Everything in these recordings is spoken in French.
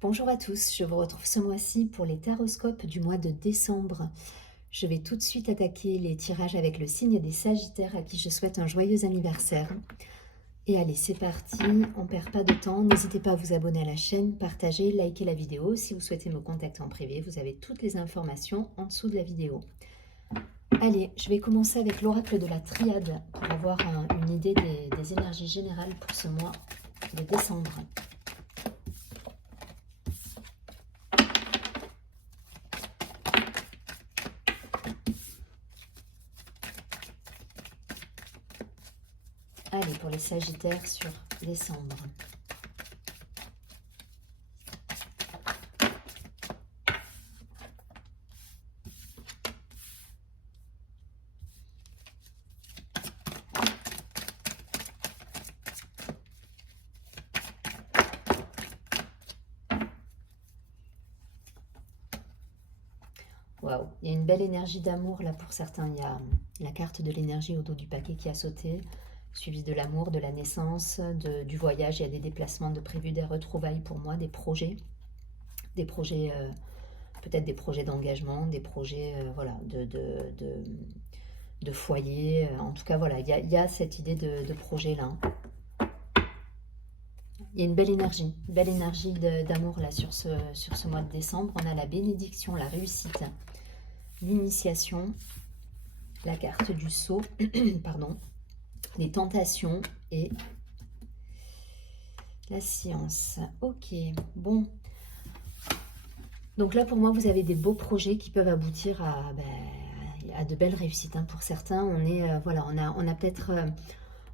Bonjour à tous, je vous retrouve ce mois-ci pour les taroscopes du mois de décembre. Je vais tout de suite attaquer les tirages avec le signe des Sagittaires à qui je souhaite un joyeux anniversaire. Et allez, c'est parti, on ne perd pas de temps. N'hésitez pas à vous abonner à la chaîne, partager, liker la vidéo. Si vous souhaitez me contacter en privé, vous avez toutes les informations en dessous de la vidéo. Allez, je vais commencer avec l'oracle de la triade pour avoir une idée des énergies générales pour ce mois de décembre. Allez, pour les Sagittaires sur décembre. Waouh, il y a une belle énergie d'amour là pour certains. Il y a la carte de l'énergie au dos du paquet qui a sauté, suivi de l'amour, de la naissance, du voyage. Il y a des déplacements de prévus, des retrouvailles pour moi, des projets, peut-être des projets d'engagement, des projets voilà, de foyer. En tout cas, voilà, il y a cette idée de projet là. Il y a une belle énergie d'amour là sur ce mois de décembre. On a la bénédiction, la réussite, l'initiation, la carte du sceau, pardon, les tentations et la science. Ok, bon. Donc là, pour moi, vous avez des beaux projets qui peuvent aboutir à de belles réussites. Hein. Pour certains, on est, voilà, on a peut-être,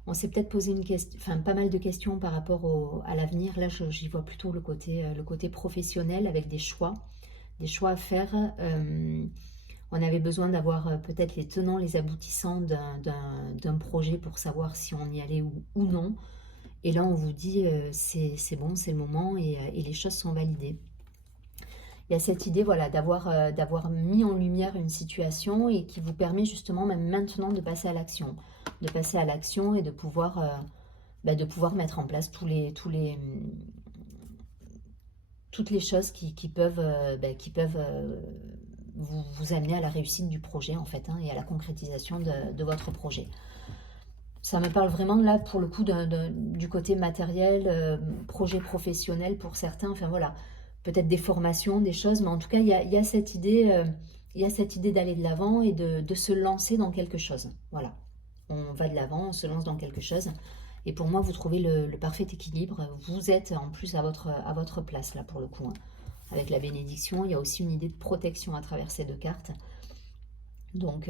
on s'est peut-être posé une question, enfin pas mal de questions par rapport à l'avenir. Là, j'y vois plutôt le côté professionnel avec des choix à faire. On avait besoin d'avoir peut-être les tenants, les aboutissants d'un projet pour savoir si on y allait ou non. Et là, on vous dit, c'est bon, c'est le moment et les choses sont validées. Il y a cette idée voilà, d'avoir mis en lumière une situation et qui vous permet justement même maintenant de passer à l'action. De passer à l'action et de pouvoir mettre en place toutes les choses qui peuvent, vous amener à la réussite du projet en fait, hein, et à la concrétisation de votre projet. Ça me parle vraiment là pour le coup du côté matériel, projet professionnel pour certains, enfin voilà, peut-être des formations, des choses, mais en tout cas il y a cette idée, d'aller de l'avant et de se lancer dans quelque chose. Voilà, on va de l'avant, on se lance dans quelque chose. Et pour moi, vous trouvez le parfait équilibre. Vous êtes en plus à votre place là pour le coup, hein. Avec la bénédiction, il y a aussi une idée de protection à travers ces deux cartes. Donc,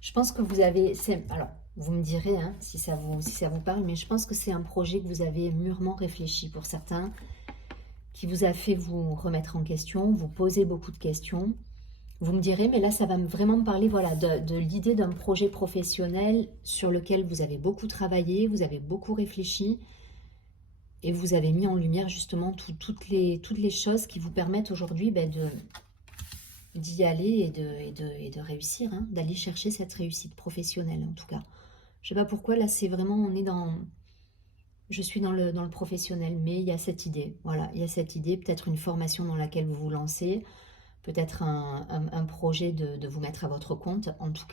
je pense que vous avez... Alors, vous me direz hein, si ça vous parle, mais je pense que c'est un projet que vous avez mûrement réfléchi pour certains, qui vous a fait vous remettre en question, vous poser beaucoup de questions. Vous me direz, mais là, ça va vraiment me parler voilà, de l'idée d'un projet professionnel sur lequel vous avez beaucoup travaillé, vous avez beaucoup réfléchi, et vous avez mis en lumière justement toutes les choses qui vous permettent aujourd'hui d'y aller et de réussir, hein, d'aller chercher cette réussite professionnelle en tout cas. Je ne sais pas pourquoi, là c'est vraiment, je suis dans le professionnel, mais il y a cette idée, voilà, il y a cette idée, peut-être une formation dans laquelle vous vous lancez, peut-être un projet de vous mettre à votre compte. En tout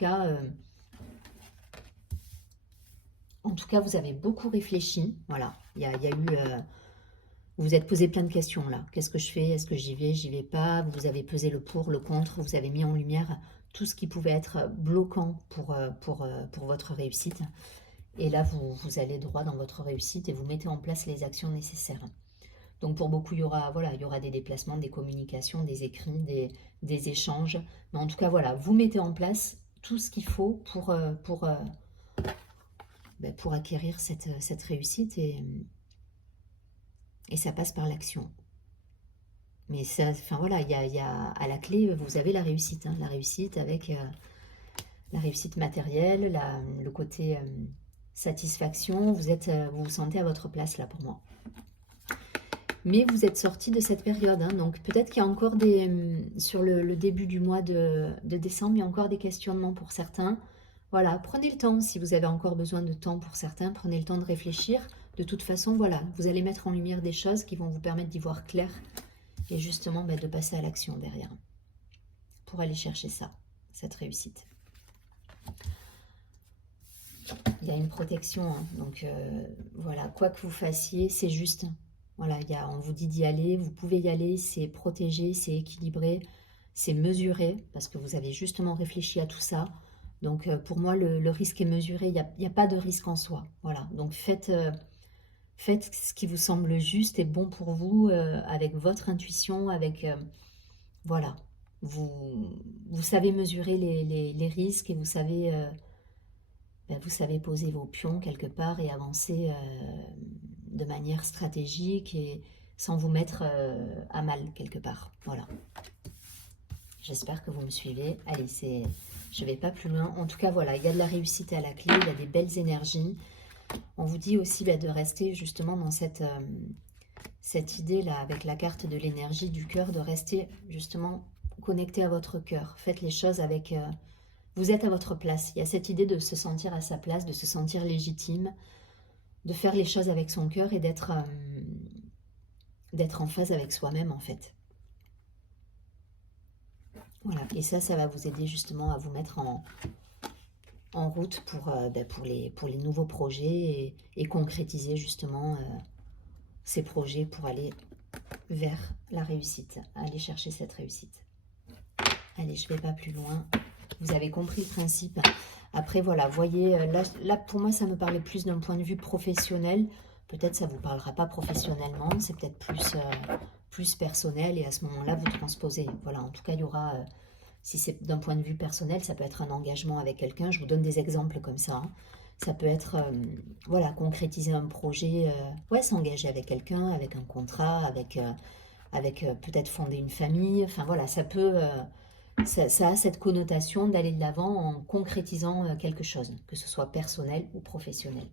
cas, vous avez beaucoup réfléchi, voilà, il y a eu... vous vous êtes posé plein de questions là. Qu'est-ce que je fais? Est-ce que j'y vais pas? Vous avez pesé le pour, le contre. Vous avez mis en lumière tout ce qui pouvait être bloquant pour votre réussite. Et là, vous allez droit dans votre réussite et vous mettez en place les actions nécessaires. Donc pour beaucoup, voilà, il y aura des déplacements, des communications, des écrits, des échanges. Mais en tout cas, voilà, vous mettez en place tout ce qu'il faut pour acquérir cette réussite et ça passe par l'action. Mais ça, enfin voilà, il y a à la clé, vous avez la réussite, hein, la réussite avec la réussite matérielle, le côté satisfaction. Vous vous sentez à votre place là pour moi. Mais vous êtes sorti de cette période, hein, donc peut-être qu'il y a encore sur le début du mois de décembre, il y a encore des questionnements pour certains. Voilà, prenez le temps, si vous avez encore besoin de temps pour certains, prenez le temps de réfléchir, de toute façon, voilà, vous allez mettre en lumière des choses qui vont vous permettre d'y voir clair et justement de passer à l'action derrière pour aller chercher ça, cette réussite. Il y a une protection, hein, donc voilà, quoi que vous fassiez, c'est juste. Voilà, on vous dit d'y aller, vous pouvez y aller, c'est protégé, c'est équilibré, c'est mesuré, parce que vous avez justement réfléchi à tout ça. Donc pour moi, le risque est mesuré, il n'y a pas de risque en soi. Voilà, donc faites ce qui vous semble juste et bon pour vous, avec votre intuition, avec... voilà, vous savez mesurer les risques et vous savez poser vos pions quelque part et avancer de manière stratégique et sans vous mettre à mal quelque part. Voilà. J'espère que vous me suivez. Allez, je ne vais pas plus loin. En tout cas, voilà, il y a de la réussite à la clé, il y a des belles énergies. On vous dit aussi de rester justement dans cette idée-là, avec la carte de l'énergie du cœur, de rester justement connecté à votre cœur. Faites les choses avec... vous êtes à votre place. Il y a cette idée de se sentir à sa place, de se sentir légitime, de faire les choses avec son cœur et d'être en phase avec soi-même en fait. Voilà, et ça va vous aider justement à vous mettre en route pour les nouveaux projets et concrétiser justement ces projets pour aller vers la réussite, aller chercher cette réussite. Allez, je ne vais pas plus loin. Vous avez compris le principe. Après, voilà, voyez, là, pour moi, ça me parlait plus d'un point de vue professionnel. Peut-être ça ne vous parlera pas professionnellement, c'est peut-être plus personnel. Et à ce moment-là, vous transposez. Voilà, en tout cas, il y aura, si c'est d'un point de vue personnel, ça peut être un engagement avec quelqu'un. Je vous donne des exemples comme ça. Hein. Ça peut être, voilà, concrétiser un projet, ouais, s'engager avec quelqu'un, avec un contrat, avec peut-être fonder une famille. Enfin, voilà, ça peut... ça a cette connotation d'aller de l'avant en concrétisant quelque chose, que ce soit personnel ou professionnel.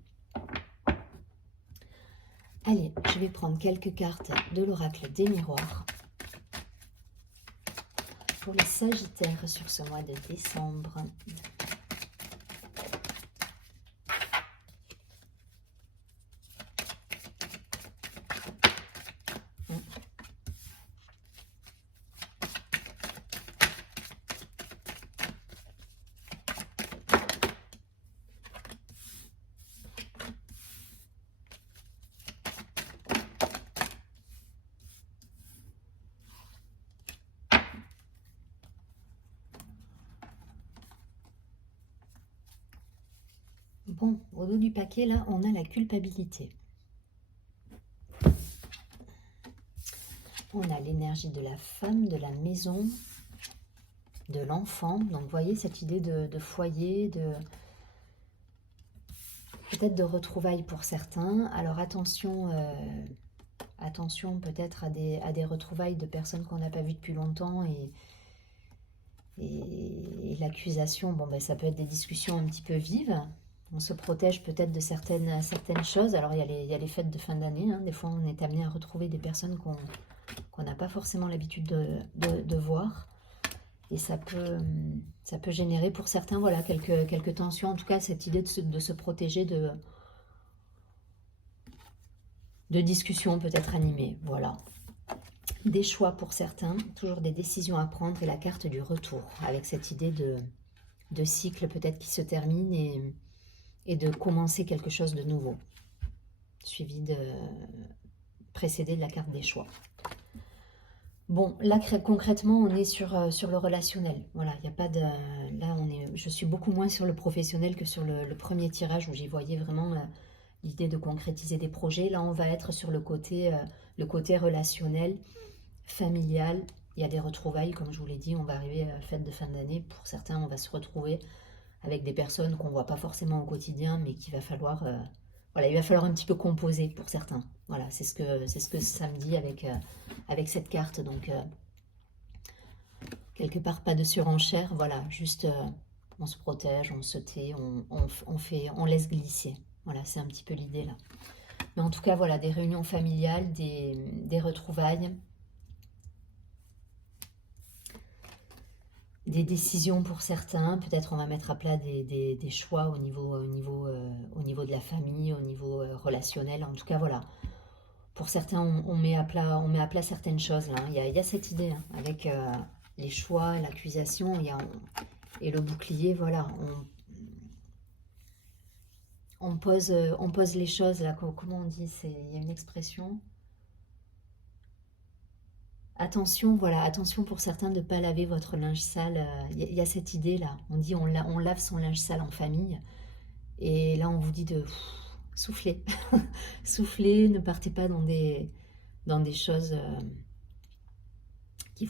Allez, je vais prendre quelques cartes de l'oracle des miroirs pour les Sagittaires sur ce mois de décembre. Bon, au dos du paquet, là, on a la culpabilité. On a l'énergie de la femme, de la maison, de l'enfant. Donc, vous voyez cette idée de foyer, peut-être de retrouvailles pour certains. Alors, attention peut-être à des retrouvailles de personnes qu'on n'a pas vues depuis longtemps et l'accusation, bon, ben, ça peut être des discussions un petit peu vives. On se protège peut-être de certaines choses. Alors, il y a les fêtes de fin d'année. Hein. Des fois, on est amené à retrouver des personnes qu'on n'a pas forcément l'habitude de voir. Et ça peut générer pour certains, voilà, quelques tensions. En tout cas, cette idée de se protéger de discussions peut-être animées. Voilà. Des choix pour certains, toujours des décisions à prendre et la carte du retour. Avec cette idée de cycle peut-être qui se termine et de commencer quelque chose de nouveau, suivi précédé de la carte des choix. Bon, là concrètement, on est sur le relationnel. Voilà, il n'y a pas de... Là, je suis beaucoup moins sur le professionnel que sur le premier tirage où j'y voyais vraiment l'idée de concrétiser des projets. Là, on va être sur le côté relationnel, familial. Il y a des retrouvailles, comme je vous l'ai dit, on va arriver à la fête de fin d'année. Pour certains, on va se retrouver avec des personnes qu'on ne voit pas forcément au quotidien, mais qu'il va falloir, voilà, il va falloir un petit peu composer pour certains. Voilà, c'est ce que ça me dit avec cette carte. Donc, quelque part, pas de surenchère. Voilà, juste, on se protège, on se tait, on laisse glisser. Voilà, c'est un petit peu l'idée là. Mais en tout cas, voilà, des réunions familiales, des retrouvailles. des décisions pour certains. Peut-être on va mettre à plat des choix au niveau de la famille, au niveau relationnel. En tout cas, voilà. Pour certains, on met à plat certaines choses. Là, hein. Il y a cette idée, hein, avec les choix, l'accusation et le bouclier. Voilà, on pose les choses. Là, comment on dit? Il y a une expression. Attention, voilà, attention pour certains de ne pas laver votre linge sale. Il y a cette idée-là. On dit on lave son linge sale en famille. Et là, on vous dit de souffler. Souffler, ne partez pas dans des choses qui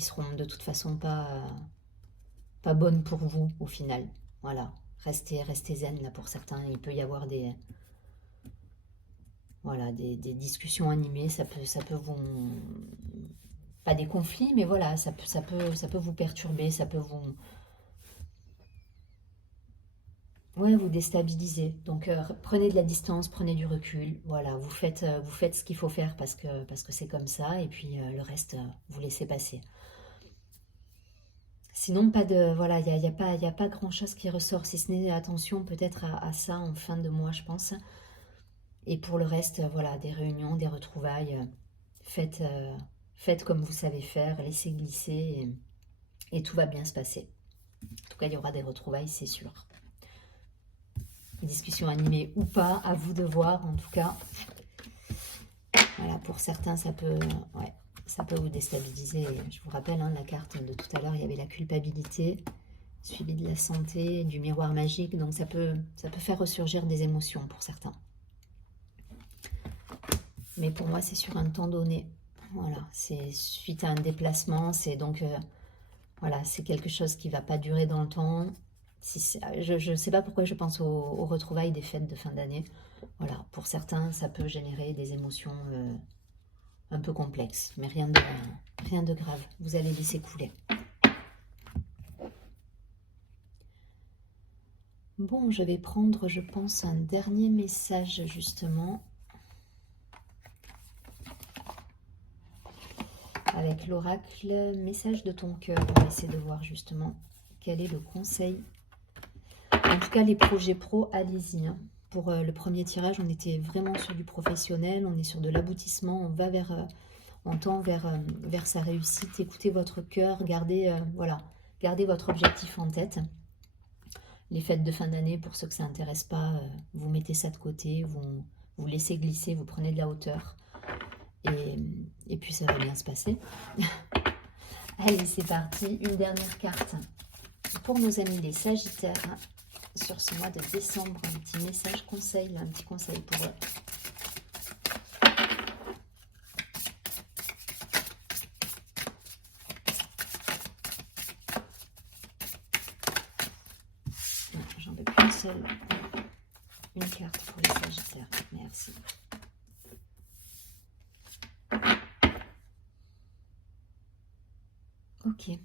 seront de toute façon pas bonnes pour vous au final. Voilà, restez zen là pour certains. Il peut y avoir voilà, des discussions animées, ça peut vous... Pas des conflits, mais voilà, ça peut vous perturber, ça peut vous... Ouais, vous déstabiliser. Donc prenez de la distance, prenez du recul. Voilà, vous faites ce qu'il faut faire parce que c'est comme ça, et puis le reste, vous laissez passer. Sinon, pas de... Voilà, il y a pas grand-chose qui ressort, si ce n'est attention peut-être à ça en fin de mois, je pense. Et pour le reste, voilà, des réunions, des retrouvailles, faites comme vous savez faire, laissez glisser et tout va bien se passer. En tout cas, il y aura des retrouvailles, c'est sûr. Discussion animée ou pas, à vous de voir en tout cas. Voilà, pour certains, ça peut vous déstabiliser. Je vous rappelle, hein, la carte de tout à l'heure, il y avait la culpabilité, suivie de la santé, du miroir magique. Donc ça peut faire ressurgir des émotions pour certains. Mais pour moi, c'est sur un temps donné. Voilà, c'est suite à un déplacement. C'est donc, voilà, c'est quelque chose qui ne va pas durer dans le temps. Je ne sais pas pourquoi je pense aux retrouvailles des fêtes de fin d'année. Voilà, pour certains, ça peut générer des émotions un peu complexes, mais rien de grave. Vous allez laisser couler. Bon, je vais prendre, je pense, un dernier message, justement. Avec l'oracle, message de ton cœur. On va essayer de voir, justement, quel est le conseil. En tout cas, les projets pro, allez-y, hein. Pour le premier tirage, on était vraiment sur du professionnel, on est sur de l'aboutissement, on va on tend vers sa réussite. Écoutez votre cœur, gardez votre objectif en tête. Les fêtes de fin d'année, pour ceux que ça n'intéresse pas, vous mettez ça de côté, vous laissez glisser, vous prenez de la hauteur. Et puis ça va bien se passer. Allez, c'est parti. Une dernière carte pour nos amis les Sagittaires. Sur ce mois de décembre, un petit message conseil, un petit conseil pour eux. J'en veux qu'une seule. Une carte pour les Sagittaires. Merci. Ok.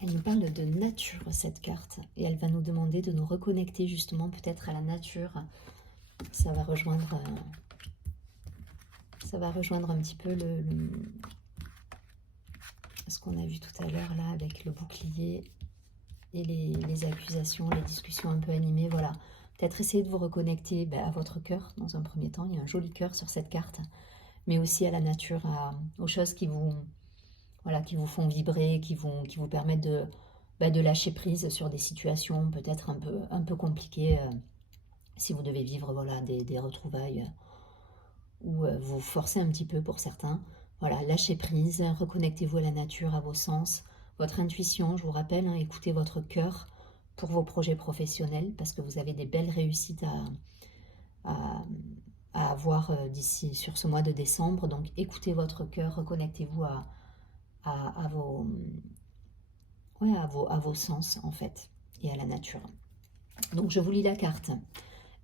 Elle nous parle de nature, cette carte, et elle va nous demander de nous reconnecter justement peut-être à la nature. Ça va rejoindre un petit peu ce qu'on a vu tout à l'heure là avec le bouclier et les accusations, les discussions un peu animées. Voilà, peut-être essayer de vous reconnecter à votre cœur dans un premier temps. Il y a un joli cœur sur cette carte, mais aussi à la nature, aux choses qui vous font vibrer, qui vous permettent de lâcher prise sur des situations peut-être un peu compliquées, si vous devez vivre des retrouvailles où vous forcez un petit peu pour certains. Voilà, lâchez prise, reconnectez-vous à la nature, à vos sens, votre intuition. Je vous rappelle, hein, écoutez votre cœur pour vos projets professionnels, parce que vous avez des belles réussites à avoir d'ici sur ce mois de décembre. Donc écoutez votre cœur, reconnectez-vous à vos sens en fait, et à la nature. Donc je vous lis la carte.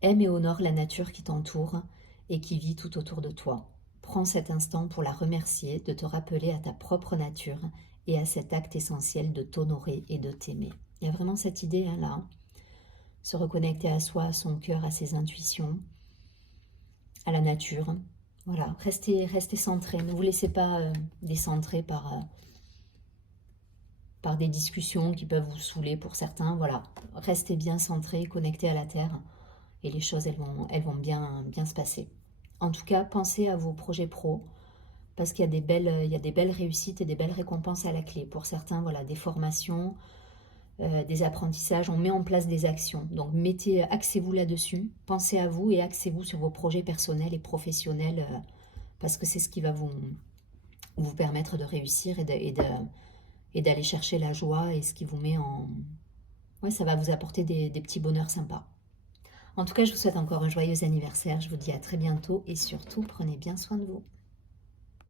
Aime et honore la nature qui t'entoure et qui vit tout autour de toi. Prends cet instant pour la remercier, de te rappeler à ta propre nature et à cet acte essentiel de t'honorer et de t'aimer. Il y a vraiment cette idée hein, là, se reconnecter à soi, à son cœur, à ses intuitions, à la nature. Voilà, restez centré, ne vous laissez pas décentrer par par des discussions qui peuvent vous saouler pour certains. Voilà, restez bien centrés, connectés à la Terre et les choses, elles vont bien se passer. En tout cas, pensez à vos projets pro parce qu'il y a des belles réussites et des belles récompenses à la clé. Pour certains, voilà, des formations, des apprentissages, on met en place des actions. Donc axez-vous là-dessus, pensez à vous et axez-vous sur vos projets personnels et professionnels parce que c'est ce qui va vous permettre de réussir et d'aller chercher la joie et ce qui vous met en... Ouais, ça va vous apporter des petits bonheurs sympas. En tout cas, je vous souhaite encore un joyeux anniversaire. Je vous dis à très bientôt et surtout, prenez bien soin de vous.